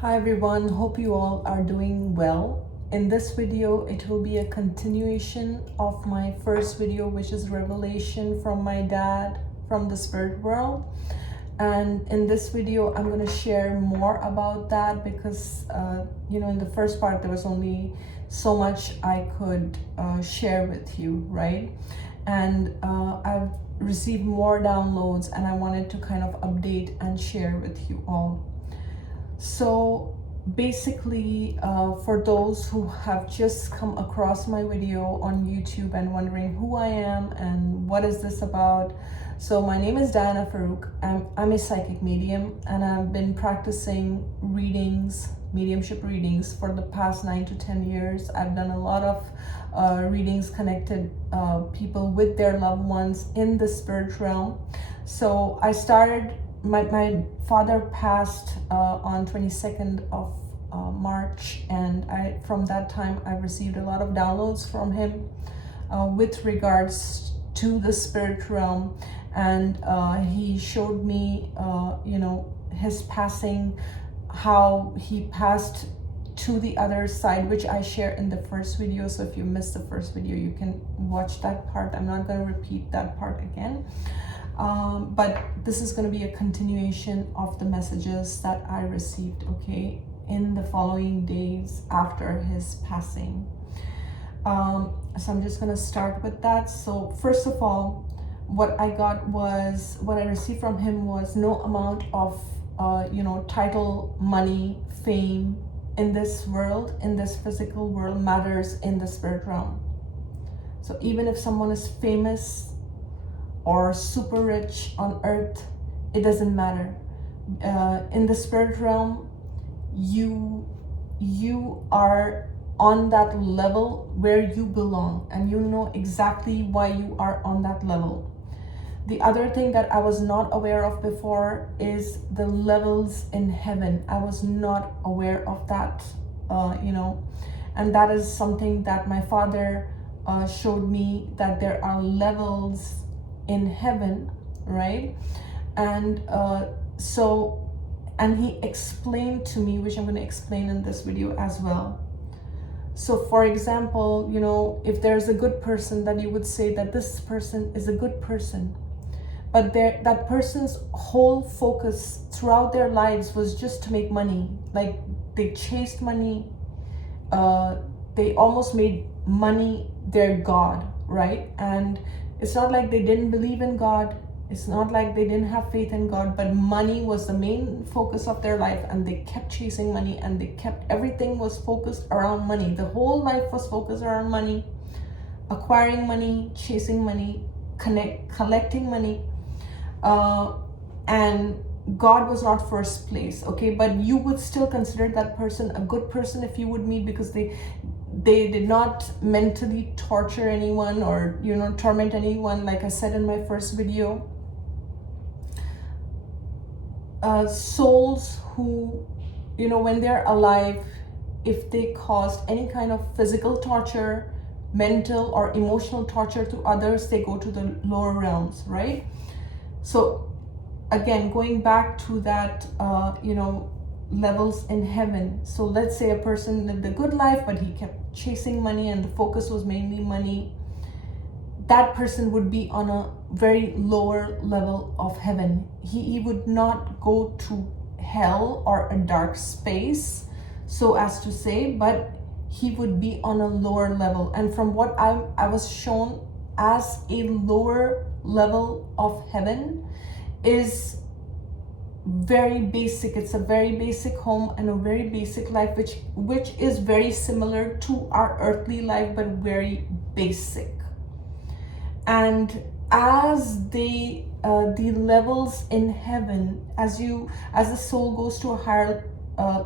Hi everyone, hope you all are doing well. In this video, it will be a continuation of my first video, which is revelation from my dad from the spirit world. And in this video, I'm going to share more about that because, in the first part, there was only so much I could share with you, right? And I've received more downloads and I wanted to kind of update and share with you all. So basically, for those who have just come across my video on YouTube and wondering who I am and what is this about, so my name is Diana Farouk. I'm a psychic medium and I've been practicing mediumship readings for the past 9 to 10 years. I've done a lot of readings, connected people with their loved ones in the spirit realm. So I started, my father passed on 22nd of March, and from that time I received a lot of downloads from him with regards to the spirit realm, and he showed me his passing, how he passed to the other side, which I share in the first video. So if you missed the first video, you can watch that part. I'm not going to repeat that part again. But this is going to be a continuation of the messages that I received, okay, in the following days after his passing. So I'm just going to start with that. So first of all, what I received from him was no amount of, title, money, fame in this world, in this physical world, matters in the spirit realm. So even if someone is famous or super rich on earth, it doesn't matter. In the spirit realm, you are on that level where you belong, and you know exactly why you are on that level. The other thing that I was not aware of before is the levels in heaven. I was not aware of that, and that is something that my father showed me, that there are levels in heaven, right? And and he explained to me, which I'm going to explain in this video as well. So for example, if there's a good person, that you would say that this person is a good person, but that person's whole focus throughout their lives was just to make money. Like, they chased money, they almost made money their god, right? And it's not like they didn't believe in God. It's not like they didn't have faith in God, but money was the main focus of their life, and they kept chasing money, and everything was focused around money. The whole life was focused around money, acquiring money, chasing money, collecting money, and God was not first place, okay? But you would still consider that person a good person if you would meet, because they did not mentally torture anyone or torment anyone, like I said in my first video. Souls who, when they're alive, if they caused any kind of physical torture, mental or emotional torture to others, they go to the lower realms, right? So again, going back to that, levels in heaven. So let's say a person lived a good life, but he kept chasing money and the focus was mainly money. That person would be on a very lower level of heaven. He would not go to hell or a dark space, so as to say, but he would be on a lower level. And from what I was shown as a lower level of heaven is very basic. It's a very basic home and a very basic life, which is very similar to our earthly life, but very basic. And as the levels in heaven, as the soul goes to a higher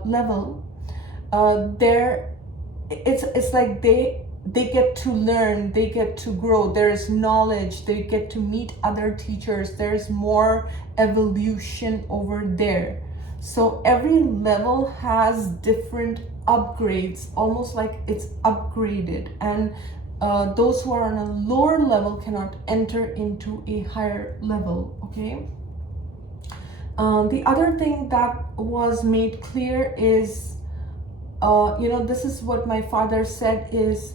level, it's like they get to learn, they get to grow, there is knowledge, they get to meet other teachers, there's more evolution over there. So every level has different upgrades, almost like it's upgraded, and those who are on a lower level cannot enter into a higher level, okay? The other thing that was made clear is, this is what my father said, is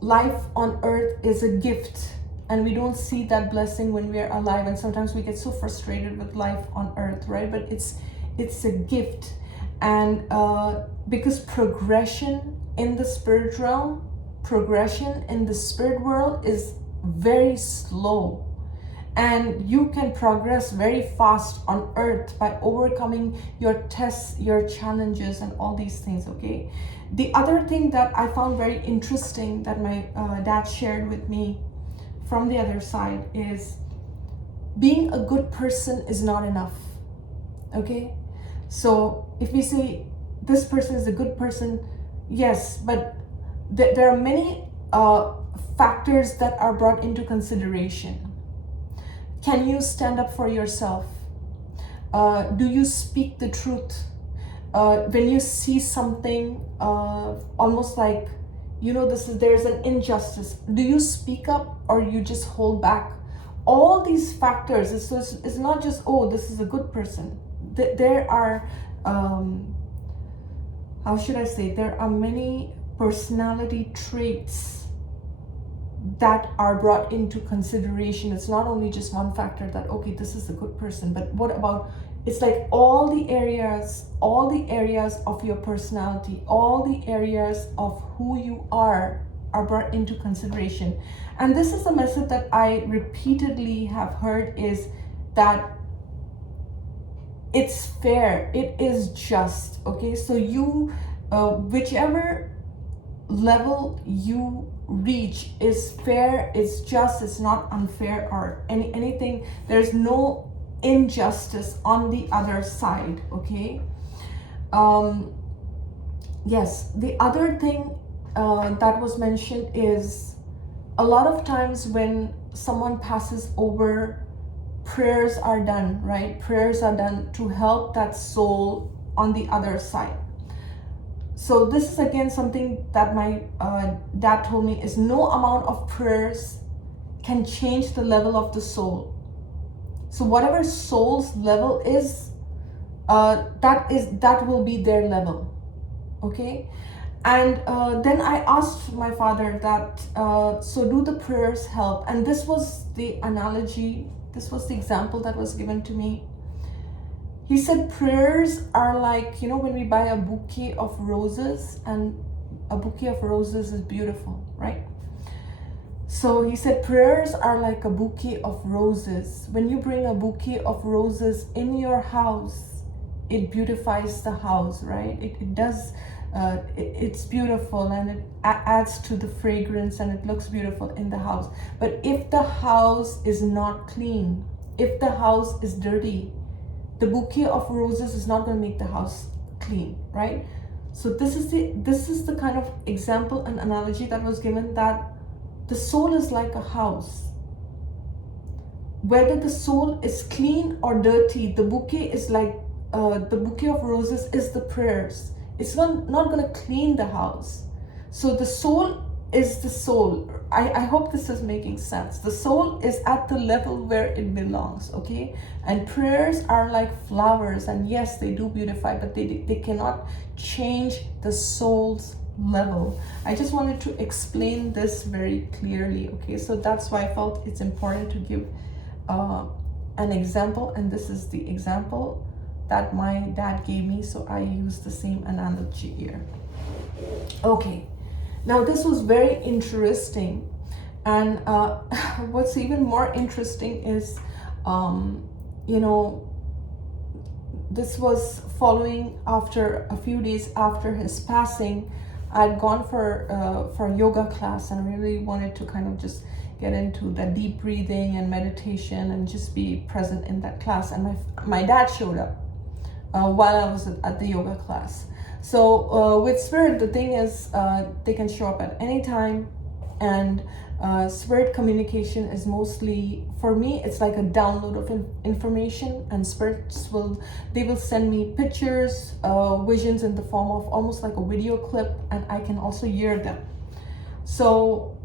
life on earth is a gift, and we don't see that blessing when we are alive, and sometimes we get so frustrated with life on earth, right? But it's a gift. And because progression in the spirit realm, progression in the spirit world is very slow, and you can progress very fast on earth by overcoming your tests, your challenges, and all these things. Okay, the other thing that I found very interesting that my dad shared with me from the other side is being a good person is not enough. Okay, so if we say this person is a good person, yes, but there are many factors that are brought into consideration. Can you stand up for yourself? Do you speak the truth? When you see something almost like, there's an injustice, do you speak up or you just hold back? All these factors, it's not just, oh, this is a good person. There are, how should I say, there are many personality traits that are brought into consideration. It's not only just one factor that, okay, this is a good person, but what about, it's like all the areas of your personality, all the areas of who you are brought into consideration. And this is a message that I repeatedly have heard, is that it's fair, it is just. Okay, so you, whichever level you reach is fair, it's just, it's not unfair or anything. There's no injustice on the other side. Okay, yes, the other thing that was mentioned is, a lot of times when someone passes over, prayers are done, right? Prayers are done to help that soul on the other side. So this is again something that my dad told me, is no amount of prayers can change the level of the soul. So whatever soul's level is, that will be their level. Okay, and then I asked my father that, so do the prayers help? And this was the analogy, this was the example that was given to me. He said prayers are like, when we buy a bouquet of roses, and a bouquet of roses is beautiful, right? So he said prayers are like a bouquet of roses. When you bring a bouquet of roses in your house, it beautifies the house, right? It does, it's beautiful, and it adds to the fragrance, and it looks beautiful in the house. But if the house is not clean, if the house is dirty, the bouquet of roses is not going to make the house clean, right? So this is the kind of example and analogy that was given, that the soul is like a house. Whether the soul is clean or dirty, the bouquet is like, the bouquet of roses is the prayers. It's not going to clean the house. So the soul is the soul. I hope this is making sense. The soul is at the level where it belongs, okay? And prayers are like flowers, and yes, they do beautify, but they cannot change the soul's level. I just wanted to explain this very clearly, okay? So that's why I felt it's important to give an example, and this is the example that my dad gave me, so I use the same analogy here. Okay, now this was very interesting, and what's even more interesting is, this was following after a few days after his passing. I'd gone for a yoga class, and I really wanted to kind of just get into that deep breathing and meditation and just be present in that class. And my dad showed up while I was at the yoga class. So with spirit, the thing is, they can show up at any time, and spirit communication is mostly, for me, it's like a download of information, and spirits will send me pictures, visions in the form of almost like a video clip, and I can also hear them. So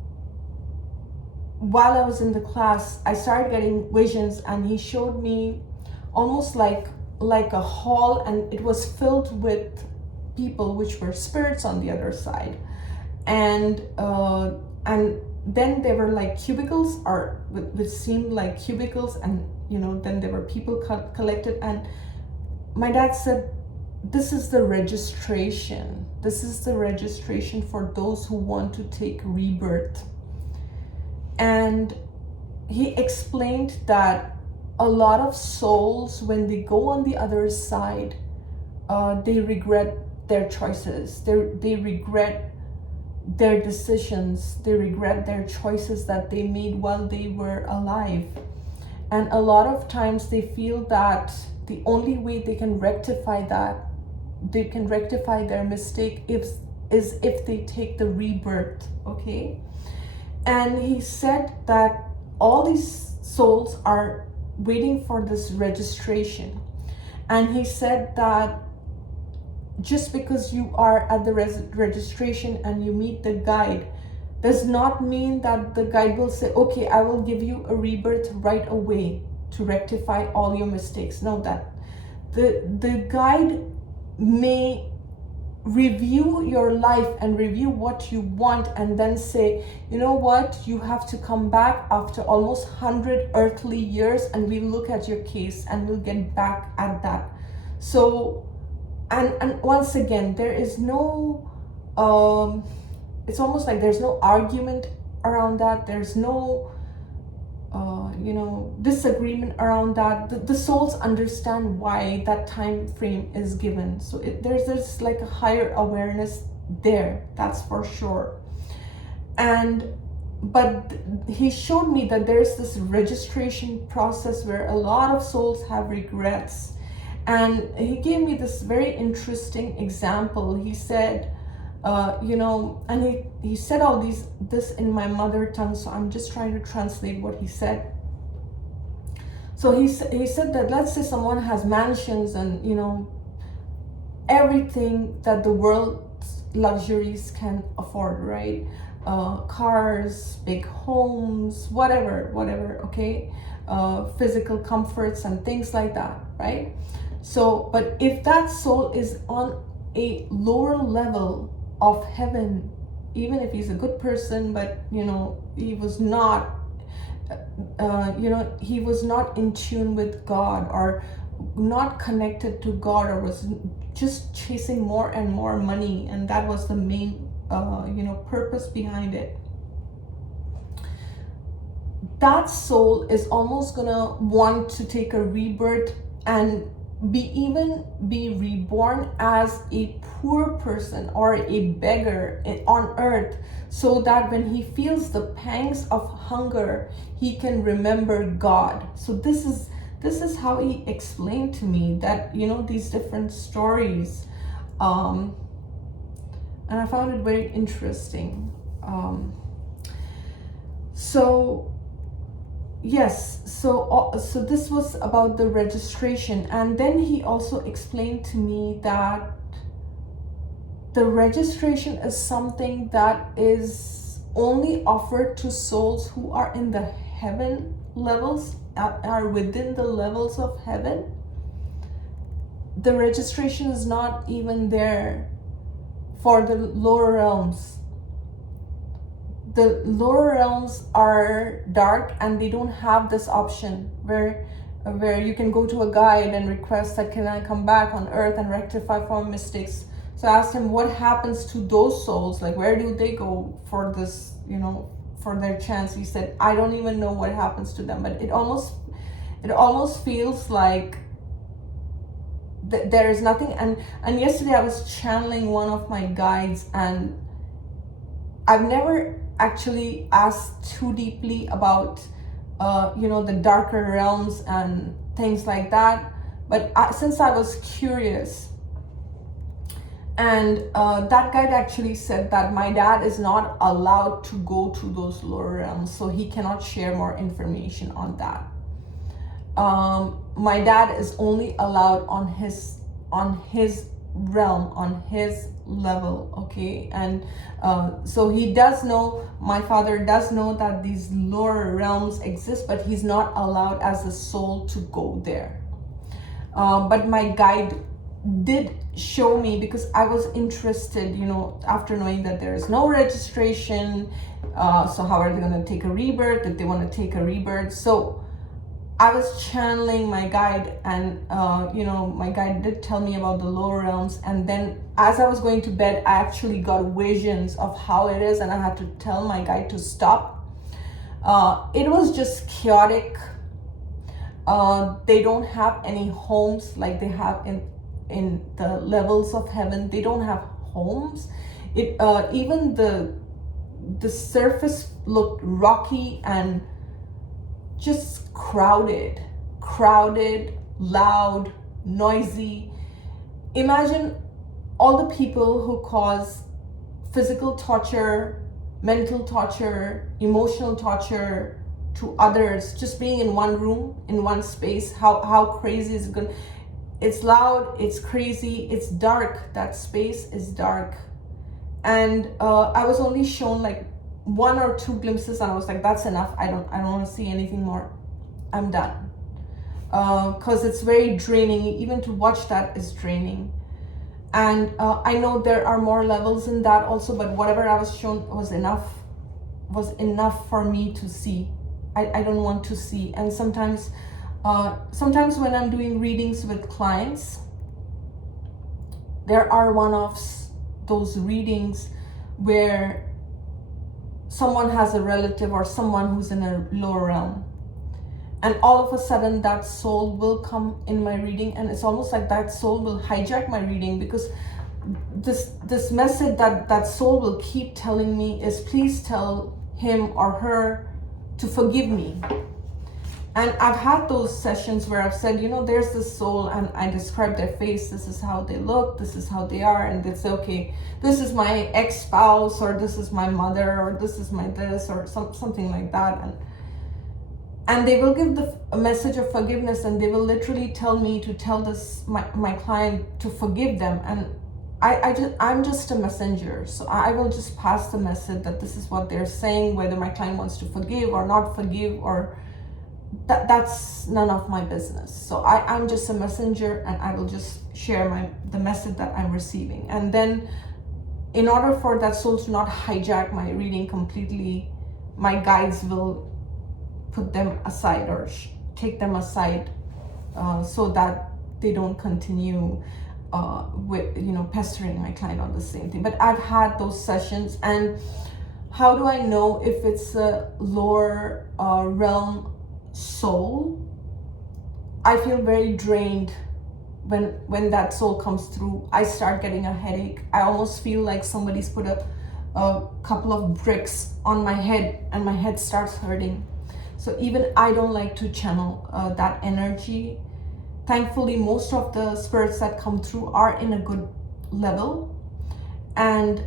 while I was in the class, I started getting visions, and he showed me almost like like a hall, and it was filled with people which were spirits on the other side. And then there were like cubicles, or which seemed like cubicles, and then there were people collected. And my dad said, this is the registration. This is the registration for those who want to take rebirth. And he explained that a lot of souls, when they go on the other side, they regret their choices. They regret their decisions. They regret their choices that they made while they were alive. And a lot of times they feel that the only way they can rectify their mistake is if they take the rebirth, okay? And he said that all these souls are waiting for this registration. And he said that just because you are at the registration and you meet the guide does not mean that the guide will say, okay, I will give you a rebirth right away to rectify all your mistakes. No, that the guide may review your life and review what you want, and then say, you know what, you have to come back after almost 100 earthly years, and we'll look at your case and we'll get back at that. So and once again, there is no it's almost like there's no argument around that. There's no disagreement around that. The souls understand why that time frame is given. So there's this like a higher awareness there, that's for sure. But he showed me that there's this registration process where a lot of souls have regrets. And he gave me this very interesting example. He said, and he said all this in my mother tongue, so I'm just trying to translate what he said. So he said that, let's say someone has mansions and everything that the world's luxuries can afford, right? Cars, big homes, whatever, okay? Physical comforts and things like that, right? So, but if that soul is on a lower level of heaven, even if he's a good person, but he was not he was not in tune with God, or not connected to God, or was just chasing more and more money, and that was the main purpose behind it, that soul is almost gonna want to take a rebirth and be reborn as a poor person or a beggar on earth, so that when he feels the pangs of hunger, he can remember God. So this is how he explained to me that these different stories, and I found it very interesting. Yes, so this was about the registration. And then he also explained to me that the registration is something that is only offered to souls who are in the heaven levels, are within the levels of heaven. The registration is not even there for the lower realms. The lower realms are dark, and they don't have this option where you can go to a guide and request that, can I come back on earth and rectify for mistakes. So I asked him, what happens to those souls? Like, where do they go for this, for their chance? He said, I don't even know what happens to them, but it almost feels like there is nothing. And yesterday I was channeling one of my guides, and I've never actually asked too deeply about the darker realms and things like that, but since I was curious, and that guide actually said that my dad is not allowed to go to those lower realms, so he cannot share more information on that. My dad is only allowed on his realm, on his level, okay? And so he does know, my father does know that these lower realms exist, but he's not allowed as a soul to go there. but my guide did show me, because I was interested, you know, after knowing that there is no registration. So how are they going to take a rebirth if they want to take a rebirth? So I was channeling my guide, and you know, my guide did tell me about the lower realms. And then as I was going to bed, I actually got visions of how it is, and I had to tell my guide to stop. It was just chaotic. They don't have any homes like they have in the levels of heaven. They don't have homes. It even the surface looked rocky and just crowded, loud, noisy. Imagine all the people who cause physical torture, mental torture, emotional torture to others, just being in one room, in one space. How crazy is it going? It's loud, it's crazy, it's dark. That space is dark. And I was only shown like 1 or 2 glimpses, and I was like, that's enough. I don't want to see anything more. I'm done. Because it's very draining. Even to watch that is draining. And I know there are more levels in that also, but whatever I was shown was enough for me to see. I don't want to see. And sometimes when I'm doing readings with clients, there are one-offs, those readings where someone has a relative or someone who's in a lower realm, and all of a sudden that soul will come in my reading, and it's almost like that soul will hijack my reading, because this message that soul will keep telling me is, please tell him or her to forgive me. And I've had those sessions where I've said, you know, there's this soul, and I describe their face. This is how they look. This is how they are. And they say, okay, this is my ex-spouse, or this is my mother, or this is my this, or something like that. And they will give a message of forgiveness, and they will literally tell me to tell my client to forgive them. And I'm just a messenger. So I will just pass the message that this is what they're saying, whether my client wants to forgive or not forgive, or that's none of my business. So I'm just a messenger, and I will just share the message that I'm receiving. And then in order for that soul to not hijack my reading completely, my guides will put them aside or take them aside, so that they don't continue with, you know, pestering my client on the same thing. But I've had those sessions. And how do I know if it's a lower realm soul? I feel very drained when that soul comes through. I start getting a headache. I almost feel like somebody's put a couple of bricks on my head, and my head starts hurting. So even I don't like to channel that energy. Thankfully, most of the spirits that come through are in a good level. And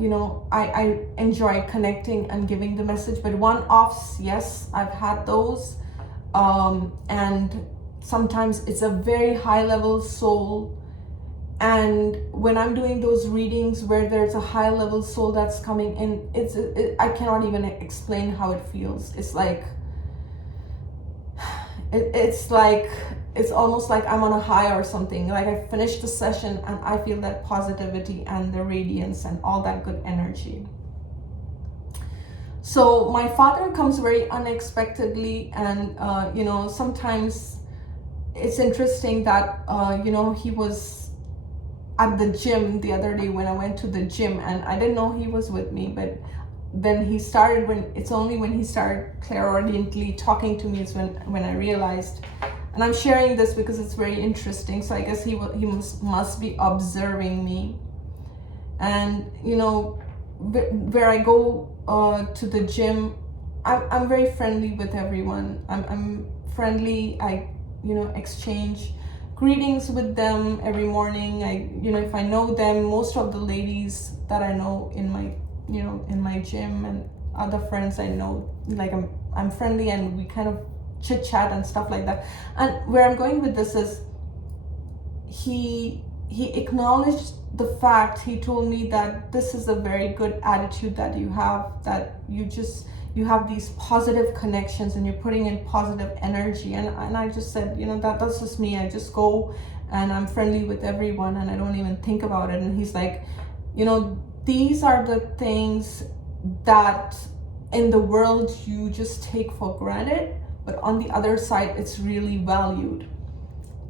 you know, I enjoy connecting and giving the message. But one-offs, yes, I've had those. And sometimes it's a very high level soul. And when I'm doing those readings where there's a high level soul that's coming in, I cannot even explain how it feels. It's like, it's almost like I'm on a high or something. Like I finished the session and I feel that positivity and the radiance and all that good energy. So my father comes very unexpectedly, and you know, sometimes it's interesting that you know, he was at the gym the other day when I went to the gym, and I didn't know he was with me. But then he started, it's only when he started clairaudiently talking to me is when I realized. And I'm sharing this because it's very interesting. So I guess he must be observing me. And you know, where I go to the gym, I'm very friendly with everyone. I'm friendly. I, you know, exchange greetings with them every morning. You know, if I know them, most of the ladies that I know in my, you know, in my gym, and other friends I know, like I'm friendly, and we kind of chit chat and stuff like that. And where I'm going with this is, he acknowledged the fact, he told me that this is a very good attitude that you have, that you just, you have these positive connections and you're putting in positive energy. And I just said, you know, that's just me. I just go and I'm friendly with everyone and I don't even think about it. And he's like, you know, these are the things that in the world you just take for granted, but on the other side it's really valued.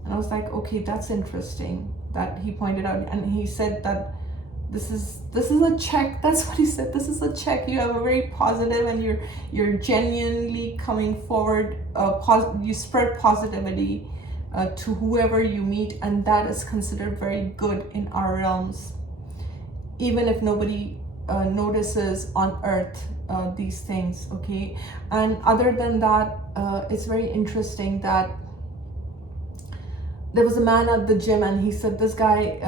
And I was like, okay, that's interesting that he pointed out. And he said that this is a check. That's what he said. This is a check. You have a very positive and you're genuinely coming forward. You spread positivity to whoever you meet, and that is considered very good in our realms, even if nobody notices on earth these things. Okay. And other than that, it's very interesting that there was a man at the gym and he said this guy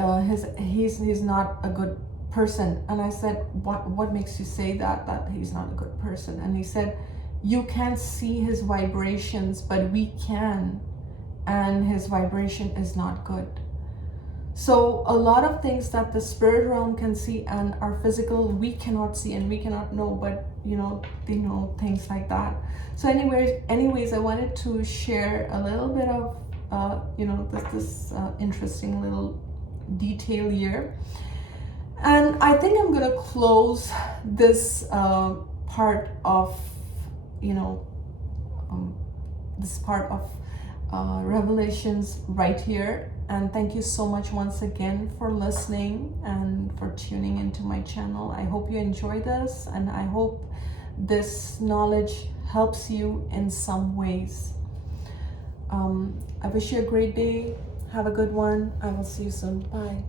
he's not a good person. And I said, what makes you say that he's not a good person? And he said, you can't see his vibrations, but we can, and his vibration is not good. So a lot of things that the spirit realm can see and our physical we cannot see and we cannot know, but you know, they know things like that. So anyways, I wanted to share a little bit of you know, this interesting little detail here. And I think I'm gonna close this part of, you know, this part of revelations right here. And thank you so much once again for listening and for tuning into my channel. I hope you enjoy this, and I hope this knowledge helps you in some ways. I wish you a great day. Have a good one. I will see you soon. Bye.